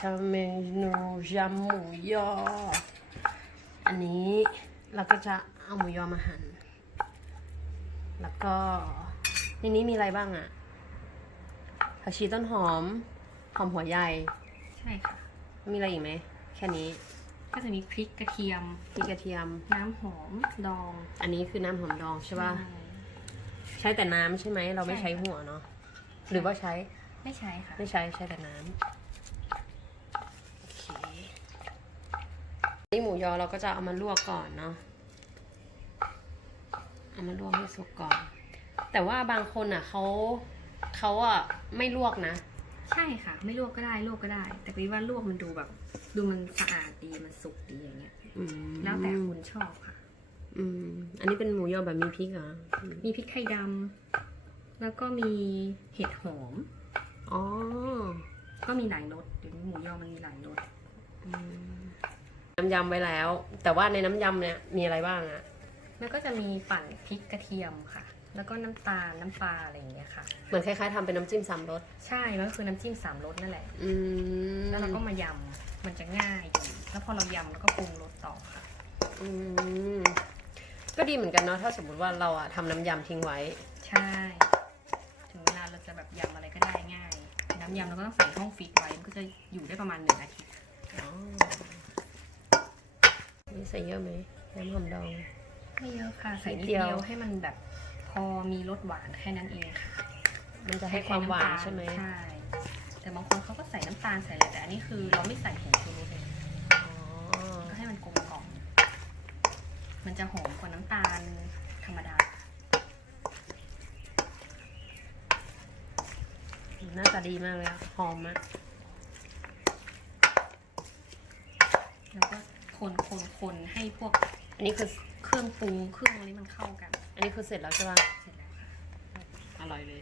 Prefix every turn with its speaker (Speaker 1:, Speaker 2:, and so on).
Speaker 1: ทำเมนูยำหมูยอ อันนี้เราก็จะเอาหมูยอมาหั่น แล้วก็ในนี้มีอะไรบ้างอะผักชีต้นหอม หอมหัวใหญ่
Speaker 2: ใช่ค่ะ
Speaker 1: มีอะไรอีกไหม แค่นี้
Speaker 2: ก็จะมีพริกกระเทียม
Speaker 1: พริกกระเทียม
Speaker 2: น้ำหอมดอง
Speaker 1: อันนี้คือน้ำหอมดองใช่ป่ะ
Speaker 2: ใช่
Speaker 1: ใช้แต่น้ำใช่ไหม เราไม่
Speaker 2: ใช่
Speaker 1: ใช้
Speaker 2: ค่ะ
Speaker 1: หัวเนาะ หรือว่าใช้
Speaker 2: ไม่ใช่ค่ะ
Speaker 1: ไม่ใช้ใช้แต่น้ำโอเค นี่หมูยอเราก็จะเอามาลวกก่อนเนาะเอามาลวกให้สุกก่อน แต่ว่าบางคนอะเขาเขาอะไม่ลวกนะ
Speaker 2: ใช่ค่ะ ไม่ลวกก็ได้ลวกก็ได้ แต่พี่ว่าลวกมันดูแบบ ดูมันสะอาดดีมันสุกดีอย่างเงี้ย
Speaker 1: อืม
Speaker 2: แล้วแต่คุณชอบค่ะ
Speaker 1: อืม อันนี้เป็นหมูยอแบบมีพริกเหรออืม
Speaker 2: มีพริกไทยดำแล้วก็มีเห็ดหอม
Speaker 1: อ๋อ
Speaker 2: ก็มีหลายรสเดี๋ยวนี้หมูยอมันมีหลายรส
Speaker 1: น้ำยำไว้แล้ว แต่ว่าในน้ำยำเนี่ยมีอะไรบ้างอะ
Speaker 2: แล้วก็จะมีปั่นพริกกระเทียมค่ะ แล้วก็น้ำตาลน้ำปลาอะไรอย่างเงี้ยค่ะ
Speaker 1: เหมือนคล้ายๆทำเป็นน้ำจิ้มสามรส
Speaker 2: ใช่มันก็คือน้ำจิ้มสามรสนั่นแหละ
Speaker 1: อืม
Speaker 2: แล้วเราก็มายำมันจะง่ายดีแล้วพอเรายำแล้วก็ปรุงรสต่อค่ะ
Speaker 1: อืมก็ดีเหมือนกันเนาะถ้าสมมติว่าเราอะทำน้ำยำทิ้งไว้
Speaker 2: ใช่ ถึงเวลาเราจะแบบยำอะไรก็ได้ง่าย น้ำยำเราก็ต้องใส่ห้องฟรีซไว้มันก็จะอยู่ได้ประมาณหนึ่งอาทิตย์
Speaker 1: อ๋อนี่ ใส่เยอะไหมน้ำหอมดอง
Speaker 2: ไม่เยอะค่ะ ใส่นิด
Speaker 1: นิดเดี
Speaker 2: เดี
Speaker 1: ยว
Speaker 2: ยวให้มันแบบ พอมีรสหวานแค่นั้นเองค่ะ
Speaker 1: มันจะให้ความหวาน
Speaker 2: น้ำตล
Speaker 1: ใช่ไหม
Speaker 2: ใช่แต่บางคนเขาก็ใส่น้ำตาลใส่อะไรแต่อันนี้คือเราไม่ใส่ผงชูรสเลย
Speaker 1: อ๋อ
Speaker 2: ก็ให้มันกลมกล่อมมันจะหอมกว่าน้ำตาลธรรมดา
Speaker 1: หน้าตาดีมากเลยอะหอมอะ
Speaker 2: แล้วก็ คนคนคนให้พวก
Speaker 1: อันนี้คือ
Speaker 2: เครื่องปรุงเครื่องอะไรมันเข้ากัน
Speaker 1: อันนี้คือเสร็จแล้วใช่ปะ
Speaker 2: เสร็จแล้วค่ะ
Speaker 1: อร่อยเลย